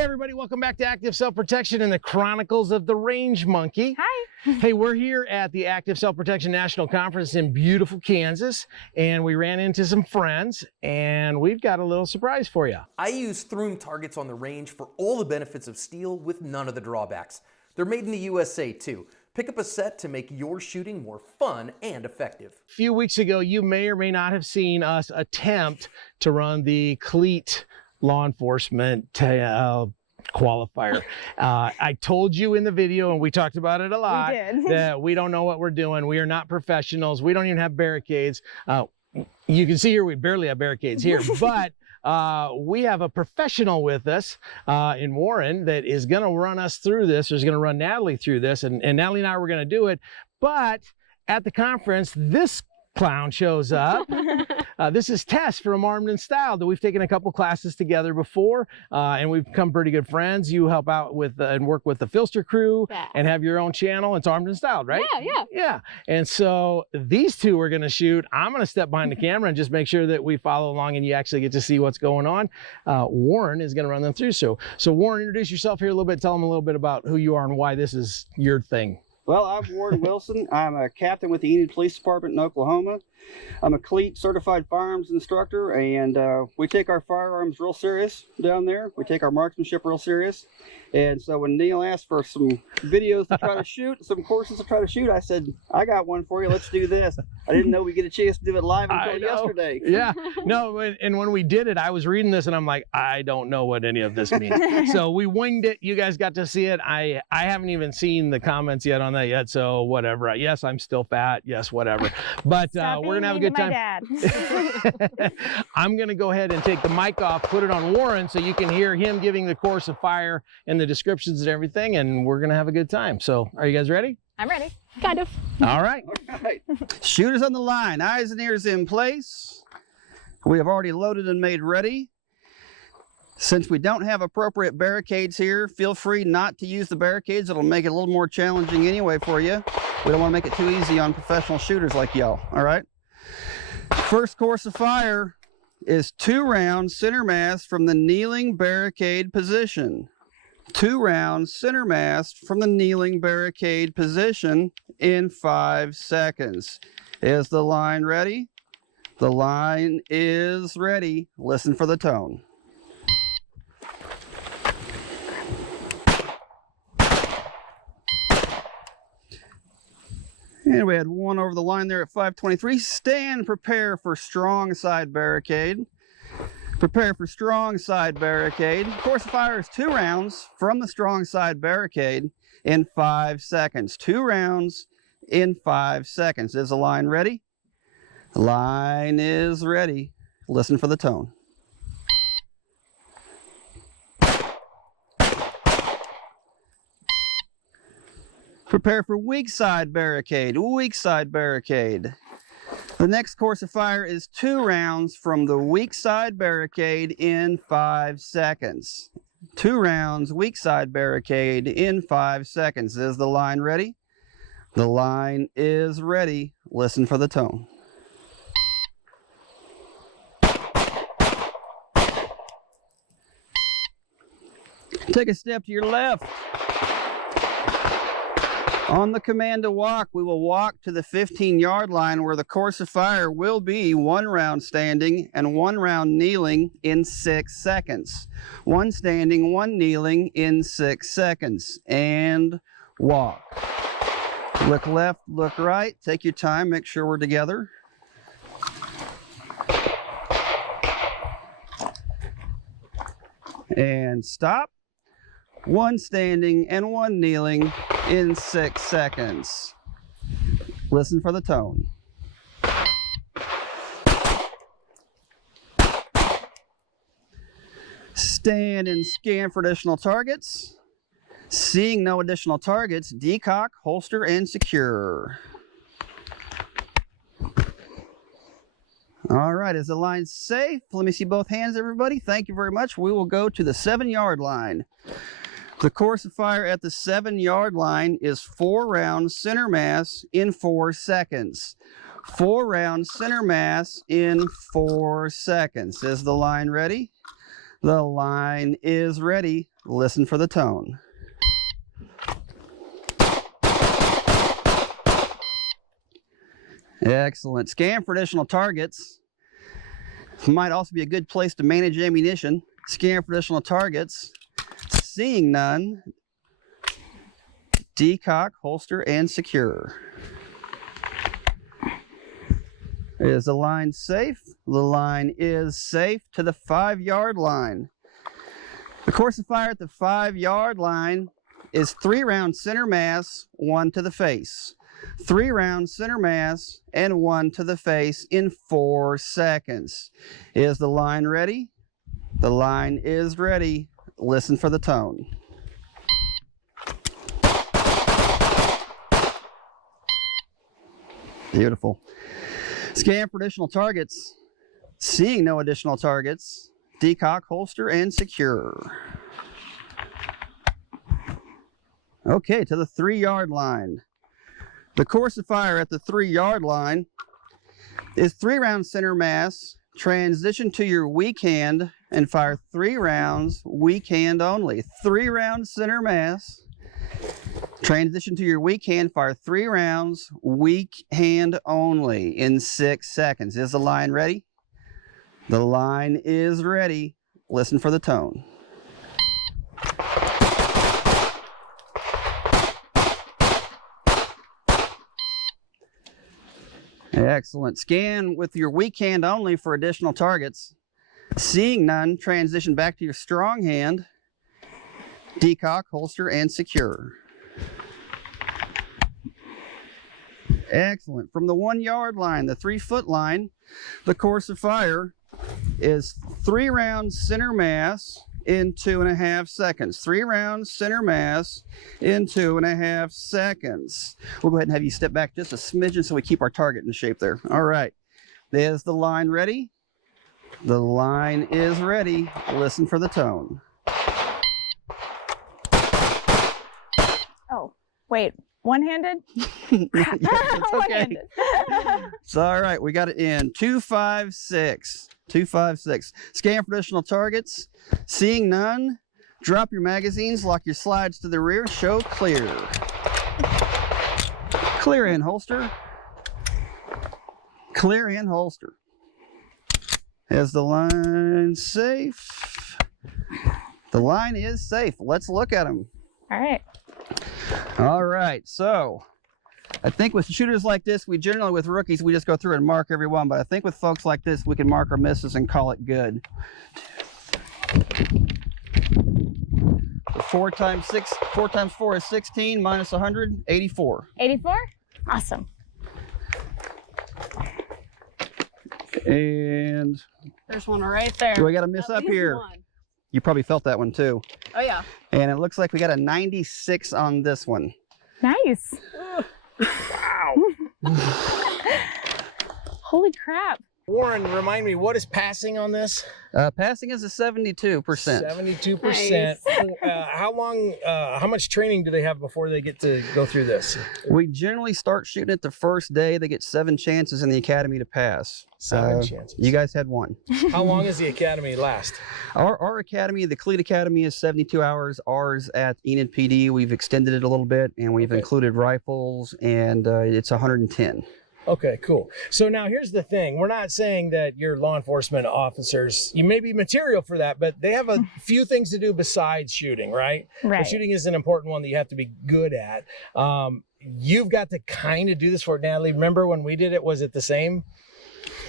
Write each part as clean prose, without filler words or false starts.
Hey everybody, welcome back to Active Self-Protection and the Chronicles of the Range Monkey. Hi. Hey, we're here at the Active Self-Protection National Conference in beautiful Kansas, and we ran into some friends, and we've got a little surprise for you. I use Throom targets on the range for all the benefits of steel with none of the drawbacks. They're made in the USA too. Pick up a set to make your shooting more fun and effective. A few weeks ago, you may or may not have seen us attempt to run the CLEET law enforcement qualifier. I told you in the video, and we talked about it a lot, that we don't know what we're doing. We are not professionals. We don't even have barricades. You can see here we barely have barricades here, but we have a professional with us in Warren that is going to run us through this, or is going to run Natalie through this, and Natalie and I were going to do it. But at the conference, this clown shows up. This is Tess from Armed and Styled. We've taken a couple classes together before, and we've become pretty good friends. You help out with and work with the Filster crew, and have your own channel. It's Armed and Styled, right? Yeah. And so these two are going to shoot. I'm going to step behind the camera and just make sure that we follow along and you actually get to see what's going on. Warren is going to run them through. So Warren, introduce yourself here a little bit. Tell them a little bit about who you are and why this is your thing. Well, I'm Warren Wilson. I'm a captain with the Enid Police Department in Oklahoma. I'm a CLEET certified firearms instructor, and we take our firearms real serious down there. We take our marksmanship real serious. And so when Neil asked for some videos to try to shoot, some courses to try to shoot, I said, I got one for you. Let's do this. I didn't know we'd get a chance to do it live until yesterday. Yeah. No, and when we did it, I was reading this and I'm like, I don't know what any of this means. So we winged it. You guys got to see it. I haven't even seen the comments yet on that yet. So whatever. Yes, I'm still fat. Yes, whatever. But we're going to have a good time. I'm going to go ahead and take the mic off, put it on Warren so you can hear him giving the course of fire and the descriptions and everything, and we're going to have a good time. So are you guys ready? I'm ready. Kind of. All right. Shooters on the line, eyes and ears in place. We have already loaded and made ready. Since we don't have appropriate barricades here, feel free not to use the barricades. It'll make it a little more challenging anyway for you. We don't want to make it too easy on professional shooters like y'all, all right? First course of fire is 2 rounds center mass from the kneeling barricade position. 2 rounds center mass from the kneeling barricade position in 5 seconds. Is the line ready? The line is ready. Listen for the tone. And we had one over the line there at 5:23. Stand, prepare for strong side barricade. Prepare for strong side barricade. Course of fire is 2 rounds from the strong side barricade in 5 seconds. 2 rounds in 5 seconds. Is the line ready? The line is ready. Listen for the tone. Prepare for weak side barricade. Weak side barricade. The next course of fire is 2 rounds from the weak side barricade in 5 seconds. 2 rounds, weak side barricade in 5 seconds. Is the line ready? The line is ready. Listen for the tone. Take a step to your left. On the command to walk, we will walk to the 15-yard line where the course of fire will be 1 round standing and 1 round kneeling in 6 seconds. 1 standing, 1 kneeling in 6 seconds. And walk. Look left, look right. Take your time, make sure we're together. And stop. 1 standing and 1 kneeling in 6 seconds. Listen for the tone. Stand and scan for additional targets. Seeing no additional targets, decock, holster, and secure. All right, is the line safe? Let me see both hands, everybody. Thank you very much. We will go to the 7-yard line. The course of fire at the 7-yard line is 4 rounds center mass in 4 seconds. 4 rounds center mass in 4 seconds. Is the line ready? The line is ready. listen for the tone. Excellent. Scan for additional targets. Might also be a good place to manage ammunition. Scan for additional targets. Seeing none, decock, holster, and secure. Is the line safe? The line is safe to the 5-yard line. The course of fire at the 5-yard line is 3 rounds center mass, 1 to the face. 3 rounds center mass and 1 to the face in 4 seconds. Is the line ready? The line is ready. Listen for the tone. Beautiful. Scan for additional targets. Seeing no additional targets, decock, holster, and secure. Okay, to the 3-yard line. The course of fire at the 3-yard line is 3 rounds center mass. Transition to your weak hand and fire 3 rounds, weak hand only. 3 rounds center mass. Transition to your weak hand, fire 3 rounds, weak hand only in 6 seconds. Is the line ready? The line is ready. Listen for the tone. Excellent. Scan with your weak hand only for additional targets. Seeing none, transition back to your strong hand, decock, holster, and secure. Excellent. From the 1-yard line, the 3-foot line, the course of fire is 3 rounds center mass in 2.5 seconds. 3 rounds center mass in 2.5 seconds. We'll go ahead and have you step back just a smidgen so we keep our target in shape there. All right. Is the line ready? The line is ready. Listen for the tone. Oh, wait. One-handed? It's okay. One-handed. It's all right. We got it in 256. 256. Scan for additional targets. Seeing none, drop your magazines, lock your slides to the rear, show clear. Clear in holster. Clear in holster. Is the line safe? The line is safe. Let's look at them. All right. All right, so I think with shooters like this, we generally, with rookies, we just go through and mark every one, but I think with folks like this, we can mark our misses and call it good. 4 times 4 is 16, minus 100, 84. 84? Awesome. And There's one right there. do I got a miss At up least here? one. You probably felt that one too. Oh yeah. And it looks like we got a 96 on this one. Nice. Wow. Holy crap. Warren, remind me, what is passing on this? Passing is a 72%. 72%. Nice. How long, how much training do they have before they get to go through this? We generally start shooting it the first day. They get 7 chances in the academy to pass. 7 chances. You guys had 1. How long does the academy last? Our academy, the CLEET Academy, is 72 hours. Ours at Enid PD, we've extended it a little bit, and we've included rifles, and it's 110. Okay, cool. So now here's the thing. We're not saying that your law enforcement officers, you may be material for that, but they have a few things to do besides shooting, right? Right. So shooting is an important one that you have to be good at. You've got to kind of do this for it, Natalie. Remember when we did it, was it the same?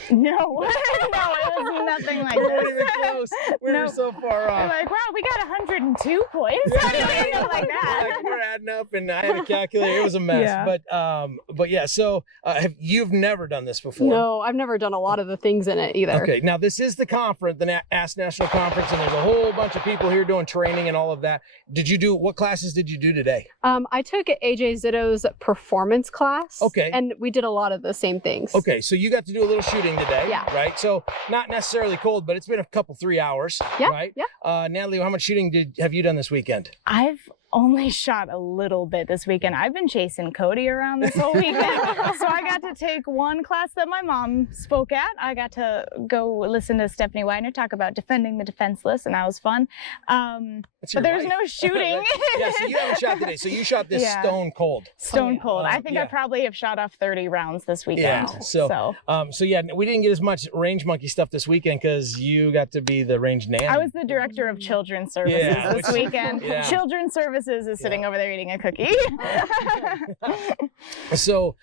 No. No, it was nothing like We weren't this. even close. We were Nope. so far I'm off. like, wow, we got 102 points. How do you end up like that? Like, we're adding up, and I had to calculate. It was a mess. Yeah. But yeah. So you've never done this before? No, I've never done a lot of the things in it either. Okay. Now this is the conference, the ASK National Conference, and there's a whole bunch of people here doing training and all of that. What classes did you do today? I took AJ Zito's performance class. Okay. And we did a lot of the same things. Okay, so you got to do a little shooting today, Yeah. right? So not necessarily cold, but it's been a couple 3 hours, Yeah, right? yeah. Natalie, how much shooting have you done this weekend? I've only shot a little bit this weekend. I've been chasing Cody around this whole weekend. So I got to take one class that my mom spoke at. I got to go listen to Stephanie Widener talk about defending the defenseless, and that was fun. But there's no shooting. Yeah, so you haven't shot today. So you shot this stone cold. Stone cold. I think I probably have shot off 30 rounds this weekend. Yeah. So yeah, we didn't get as much range monkey stuff this weekend because you got to be the range nanny. I was the director of children's services this weekend. Yeah. Children's services is sitting over there eating a cookie. So,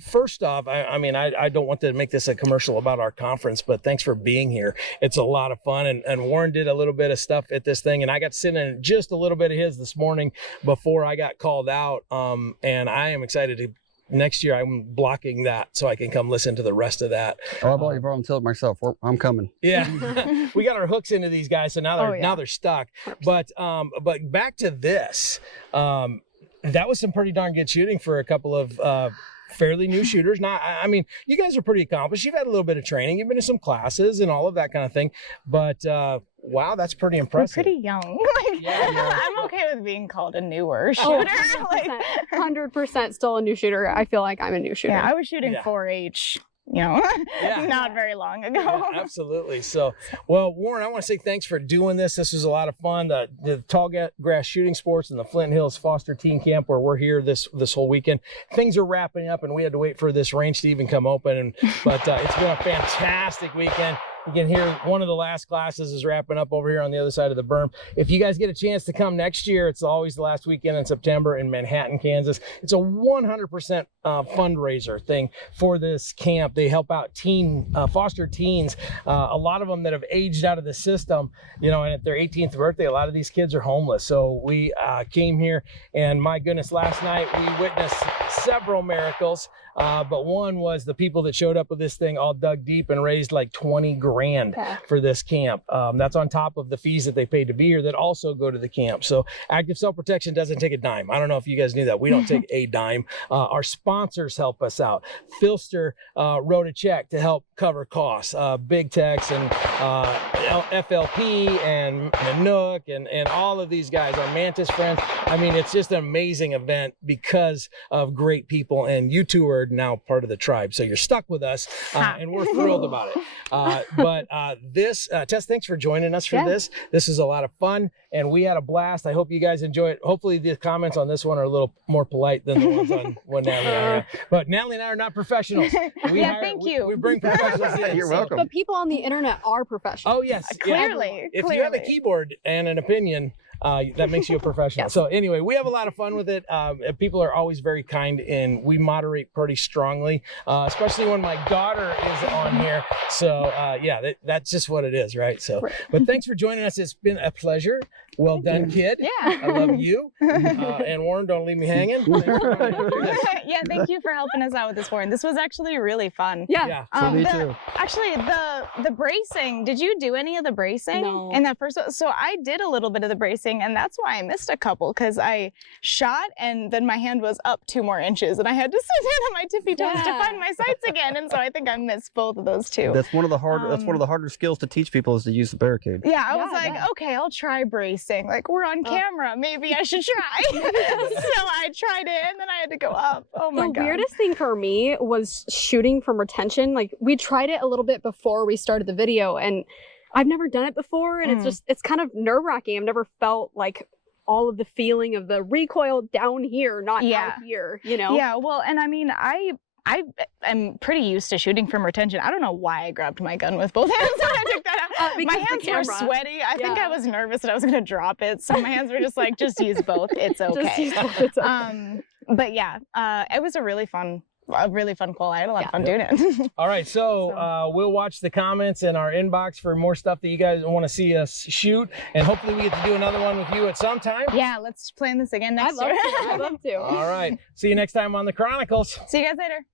first off, I mean, I don't want to make this a commercial about our conference, but thanks for being here. It's a lot of fun. And Warren did a little bit of stuff at this thing, and I got to sit in just a little bit of his this morning before I got called out. And I am excited to. Next year, I'm blocking that so I can come listen to the rest of that. Oh, I've already volunteered myself. I'm coming. Yeah, we got our hooks into these guys, so now they're stuck. But back to this, that was some pretty darn good shooting for a couple of fairly new shooters. Now, I mean, you guys are pretty accomplished. You've had a little bit of training. You've been to some classes and all of that kind of thing. But wow, that's pretty impressive. We're pretty young. I'm okay with being called a newer shooter. Oh, 100% still a new shooter. I feel like I'm a new shooter. Yeah, I was shooting 4-H. Not very long ago. Yeah, absolutely. So, well, Warren, I want to say thanks for doing this. This was a lot of fun. The Tall Grass Shooting Sports and the Flint Hills Foster Teen Camp, where we're here this whole weekend. Things are wrapping up, and we had to wait for this range to even come open. But it's been a fantastic weekend. You can hear one of the last classes is wrapping up over here on the other side of the berm. If you guys get a chance to come next year, it's always the last weekend in September in Manhattan, Kansas. It's a 100% fundraiser thing for this camp. They help out foster teens, a lot of them that have aged out of the system, and at their 18th birthday, a lot of these kids are homeless. So we came here, and my goodness, last night we witnessed several miracles. But one was the people that showed up with this thing all dug deep and raised like 20 grand for this camp. That's on top of the fees that they paid to be here that also go to the camp. So Active Self-Protection doesn't take a dime. I don't know if you guys knew that. We don't take a dime. Our sponsors help us out. Filster wrote a check to help cover costs. Big Tex and FLP and Nanook and all of these guys, our Mantis friends. I mean, it's just an amazing event because of great people, and you two are now part of the tribe. So you're stuck with us, and we're thrilled about it. But Tess, thanks for joining us for this. This is a lot of fun, and we had a blast. I hope you guys enjoy it. Hopefully the comments on this one are a little more polite than the ones on when Natalie and I are. But Natalie and I are not professionals. Thank you. We bring professionals in. You're welcome. But people on the internet are professionals. Oh, yes. Clearly. If you have a keyboard and an opinion, that makes you a professional. So anyway, we have a lot of fun with it. People are always very kind, and we moderate pretty strongly, especially when my daughter is on here. So that's just what it is, right? So, but thanks for joining us. It's been a pleasure. Well done, kid. Yeah. I love you. And Warren, don't leave me hanging. Thank you for helping us out with this, Warren. This was actually really fun. Yeah. Me too. Actually, the bracing, did you do any of the bracing? No. In that first one? So I did a little bit of the bracing, and that's why I missed a couple, because I shot and then my hand was up 2 more inches, and I had to sit down on my tippy toes to find my sights again. And so I think I missed both of those too. That's one of the harder skills to teach people is to use the barricade. Yeah, I was like, okay, I'll try bracing. Like, we're on camera, maybe I should try. So I tried it, and then I had to go up. Oh my God. The weirdest thing for me was shooting from retention. Like, we tried it a little bit before we started the video, and I've never done it before, and it's kind of nerve-wracking. I've never felt like all of the feeling of the recoil down here, not out here, Yeah, well, and I mean, I am pretty used to shooting from retention. I don't know why I grabbed my gun with both hands when I took that out. My hands were sweaty. I think I was nervous that I was going to drop it. So my hands were just like, just use both. It's okay. Just use both. It's okay. But yeah, it was a really fun qual. I had a lot of fun doing it. All right, so we'll watch the comments in our inbox for more stuff that you guys want to see us shoot, and hopefully we get to do another one with you at some time. Yeah, let's plan this again next year. I'd love to. All right, see you next time on the Chronicles. See you guys later.